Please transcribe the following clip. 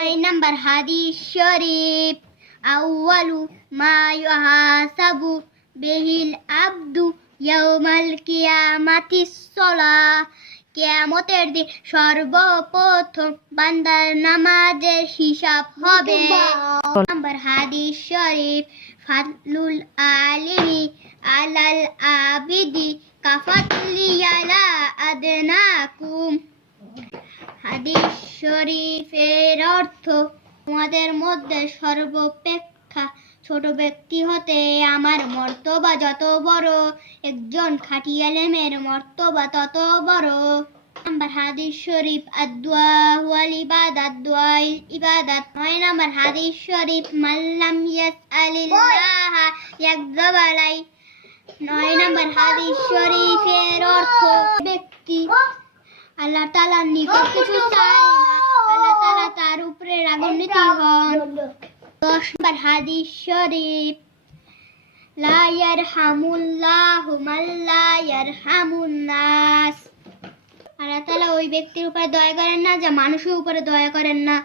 নয় নাম্বার হাদিস শরীফ আউয়ালু মা ইউহাসাবু বিহিল আবদু ইয়াউমাল কিয়ামাতিস সালাহ কিয়ামতের দিন সর্বপ্রথম বান্দার নামাজের হিসাব হবে নাম্বার হাদিস শরীফ ফাদলুল আলিমি আলাল আবিদি কাফাতলি আলা আদনাকুম হাদিস শরীফের অর্থ, তোমাদের মধ্যে সর্বাপেক্ষা ছোট ব্যক্তি হতে আমার মর্তবা যত বড়। একজন খাঁটি আলেমের মর্তবা তত বড়। নাম্বার হাদিস শরীফ আদুয়া ওয়াল ইবাদাত। দোয়া ইবাদাত। নয় নাম্বার হাদিস শরীফ মাল্লাম ইয়াসআলিল্লাহ ইয়াগবালাই নয় নাম্বার হাদিস শরীফের অর্থ আল্লাহ তালার নিকট কিছু না। আল্লাহ তালা তার উপরে রাগান্বিত হন। দশ নম্বর হাদিস শরীফ। লা ইয়ারহামুল্লাহু মান লা আল্লাহ তাআলা ওই ব্যক্তির উপরে দয়া করেন না, যা মানুষের উপরে দয়া করেন না।